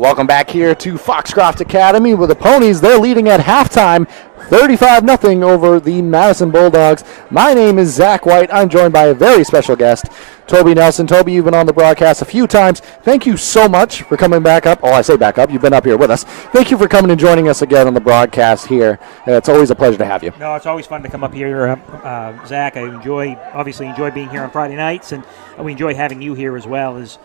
Welcome back here to Foxcroft Academy with the Ponies. They're leading at halftime, 35-0 over the Madison Bulldogs. My name is Zach White. I'm joined by a very special guest, Toby Nelson. Toby, you've been on the broadcast a few times. Thank you so much for coming back up. Oh, I say back up. You've been up here with us. Thank you for coming and joining us again on the broadcast here. It's always a pleasure to have you. No, it's always fun to come up here, Zach. I obviously enjoy being here on Friday nights, and we enjoy having you here as well as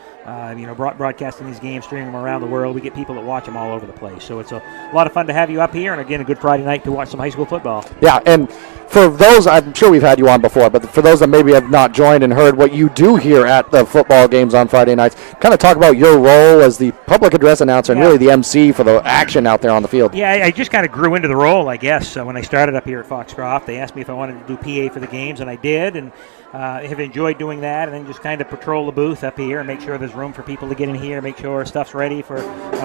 broadcasting these games, streaming them around the world. We get people that watch them all over the place. So it's a lot of fun to have you up here, and again, a good Friday night to watch some high school football. Yeah, and for those, I'm sure we've had you on before, but for those that maybe have not joined and heard what you do here at the football games on Friday nights, kind of talk about your role as the public address announcer and really the MC for the action out there on the field. Yeah, I just kind of grew into the role, I guess. When I started up here at Foxcroft, they asked me if I wanted to do PA for the games, and I did, and I have enjoyed doing that, and then just kind of patrol the booth up here and make sure there's room for people to get in here, make sure stuff's ready for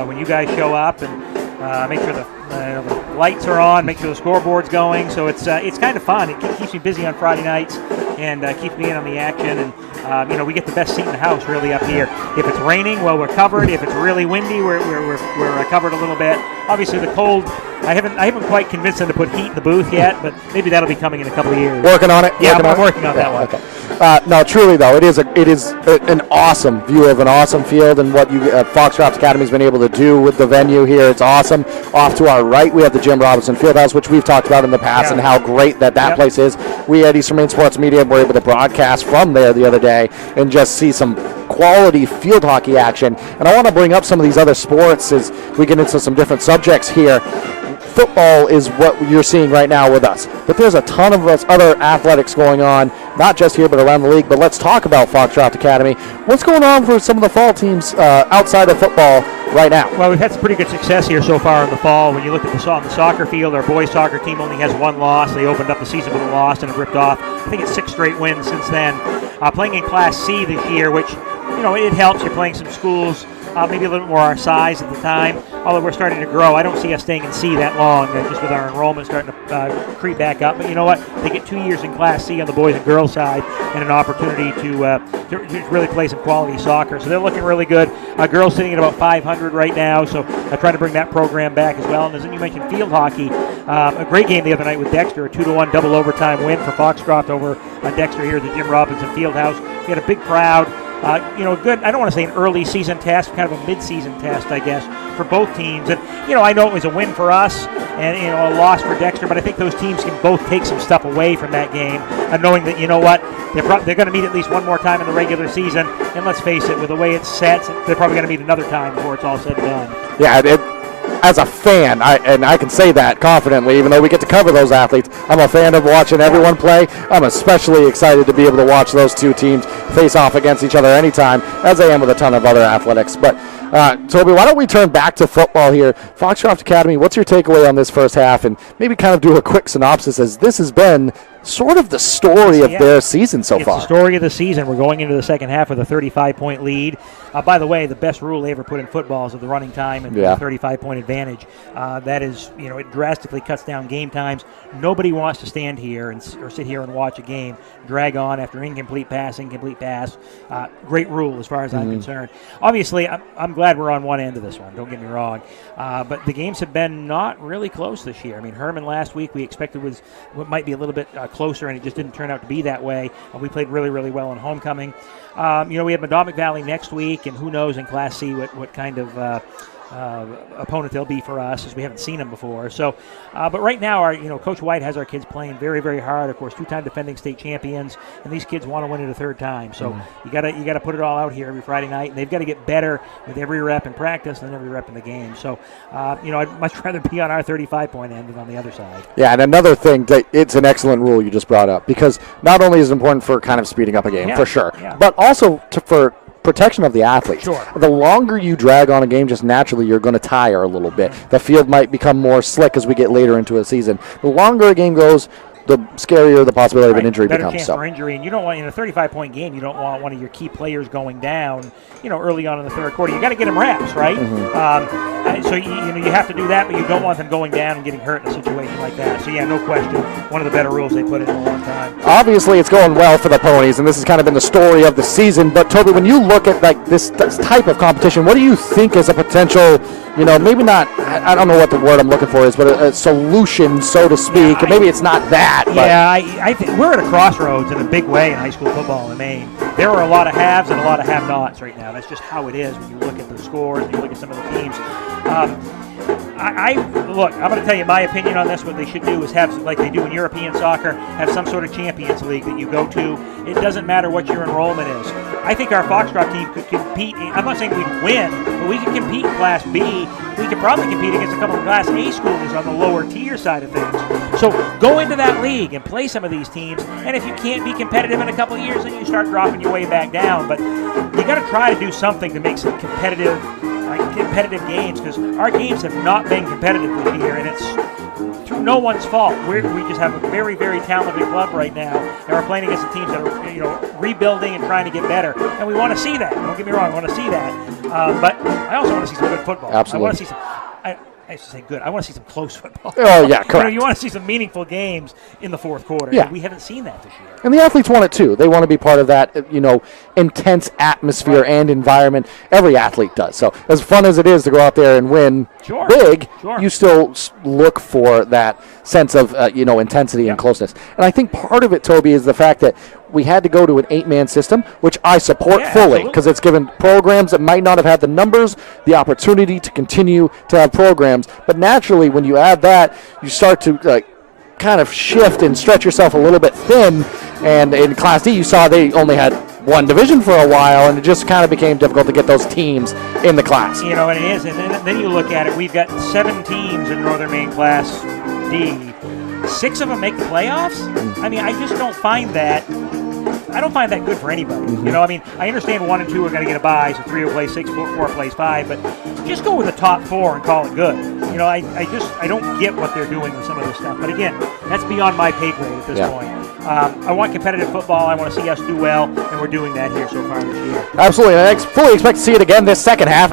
when you guys show up, and make sure the lights are on, make sure the scoreboard's going. So it's kind of fun. It keeps me busy on Friday nights and keeps me in on the action. And we get the best seat in the house really up here. If it's raining, well, we're covered. If it's really windy, we're covered a little bit. Obviously, the cold. I haven't quite convinced them to put heat in the booth yet, but maybe that'll be coming in a couple of years. Working on it. Yeah, I'm working on that one. Okay. No, truly though, it is an awesome view of an awesome field, and what you Foxcroft Academy has been able to do with the venue here. It's awesome. Off to our right, we have the Jim Robinson Fieldhouse, which we've talked about in the past, and how great that place is. We at Eastern Maine Sports Media were able to broadcast from there the other day and just see some quality field hockey action. And I want to bring up some of these other sports as we get into some different subjects here. Football is what you're seeing right now with us, but there's a ton of other athletics going on, not just here but around the league. But let's talk about Foxcroft Academy. What's going on for some of the fall teams outside of football right now? Well, we've had some pretty good success here so far in the fall. When you look at the soccer field, our boys soccer team only has one loss. They opened up the season with a loss and have ripped off, I think it's 6 straight wins since then. Playing in Class C this year, which, it helps. You're playing some schools maybe a little more our size at the time, although we're starting to grow. I don't see us staying in C that long, just with our enrollment starting to creep back up. But you know what? They get 2 years in Class C on the boys and girls side and an opportunity to really play some quality soccer. So they're looking really good. Girls sitting at about 500 right now, so I try to bring that program back as well. And as you mentioned, field hockey, a great game the other night with Dexter, a 2-1 double overtime win for Foxcroft over Dexter here at the Jim Robinson Fieldhouse. We had a big crowd. Good, I don't want to say an early season test, kind of a mid-season test, I guess, for both teams. And, I know it was a win for us and, a loss for Dexter, but I think those teams can both take some stuff away from that game, and knowing that, they're going to meet at least one more time in the regular season. And let's face it, with the way it's set, they're probably going to meet another time before it's all said and done. Yeah, as a fan, I can say that confidently, even though we get to cover those athletes, I'm a fan of watching everyone play. I'm especially excited to be able to watch those two teams face off against each other anytime, as I am with a ton of other athletics. But, Toby, why don't we turn back to football here? Foxcroft Academy, what's your takeaway on this first half? And maybe kind of do a quick synopsis, as this has been sort of the story of their season so far. It's the story of the season. We're going into the second half with a 35-point lead. By the way, the best rule they ever put in football is of the running time and the 35-point advantage. That is, it drastically cuts down game times. Nobody wants to stand here or sit here and watch a game drag on after incomplete pass. Great rule as far as I'm concerned. Obviously, I'm glad we're on one end of this one. Don't get me wrong. But the games have been not really close this year. I mean, Herman last week we expected was what might be a little bit closer, and it just didn't turn out to be that way. We played really, really well in homecoming. We have Madomic Valley next week, and who knows in Class C what kind of opponent they'll be for us, as we haven't seen them before. So, but right now, our Coach White has our kids playing very, very hard. Of course, 2-time defending state champions, and these kids want to win it a third time. So you gotta put it all out here every Friday night, and they've got to get better with every rep in practice and every rep in the game. So, I'd much rather be on our 35-point end than on the other side. Yeah, and another thing, it's an excellent rule you just brought up, because not only is it important for kind of speeding up a game, for sure, but also for protection of the athletes. Sure. The longer you drag on a game, just naturally you're going to tire a little bit. The field might become more slick as we get later into a season. The longer a game goes, the scarier the possibility of an injury better becomes. Chance for injury, and you don't want, in a 35-point game, you don't want one of your key players going down, early on in the third quarter. You got to get them reps, right? So you have to do that, but you don't want them going down and getting hurt in a situation like that. So yeah, no question, one of the better rules they put in a long time. Obviously, it's going well for the ponies, and this has kind of been the story of the season. But Toby, when you look at like this type of competition, what do you think is a potential? Maybe not. I don't know what the word I'm looking for is, but a solution, so to speak. And maybe it's not that. But. Yeah, I think we're at a crossroads in a big way in high school football in Maine. There are a lot of haves and a lot of have-nots right now. That's just how it is when you look at the scores and you look at some of the teams. Look, I'm going to tell you my opinion on this. What they should do is have, like they do in European soccer, have some sort of Champions League that you go to. It doesn't matter what your enrollment is. I think our Foxcroft team could compete. I'm not saying we'd win, but we could compete in Class B. We could probably compete against a couple of Class A schools on the lower tier side of things. So go into that league and play some of these teams. And if you can't be competitive in a couple of years, then you start dropping your way back down. But you got to try to do something to make some competitive games, because our games have not been competitive this year, and it's through no one's fault. We just have a very, very talented club right now, and we're playing against the teams that are rebuilding and trying to get better, and we want to see that. Don't get me wrong, I want to see that, but I also want to see some good football. Absolutely. I want to see some. I should say good. I want to see some close football. Oh, yeah, correct. You want to see some meaningful games in the fourth quarter. Yeah. We haven't seen that this year. And the athletes want it too. They want to be part of that, intense atmosphere and environment. Every athlete does. So as fun as it is to go out there and win big, you still look for that sense of, intensity and closeness. And I think part of it, Toby, is the fact that we had to go to an 8-man system, which I support fully, because it's given programs that might not have had the numbers the opportunity to continue to have programs. But naturally, when you add that, you start to kind of shift and stretch yourself a little bit thin. And in Class D, you saw they only had one division for a while, and it just kind of became difficult to get those teams in the class. And it is. And then you look at it, we've got 7 teams in Northern Maine Class D. 6 of them make the playoffs? I mean, I just don't find that. I don't find that good for anybody. I understand 1 and 2 are going to get a bye, so 3 will play 6, 4 plays 5, but just go with the top 4 and call it good. I don't get what they're doing with some of this stuff. But again, that's beyond my pay grade at this point. I want competitive football. I want to see us do well, and we're doing that here so far this year. Absolutely. I fully expect to see it again this second half.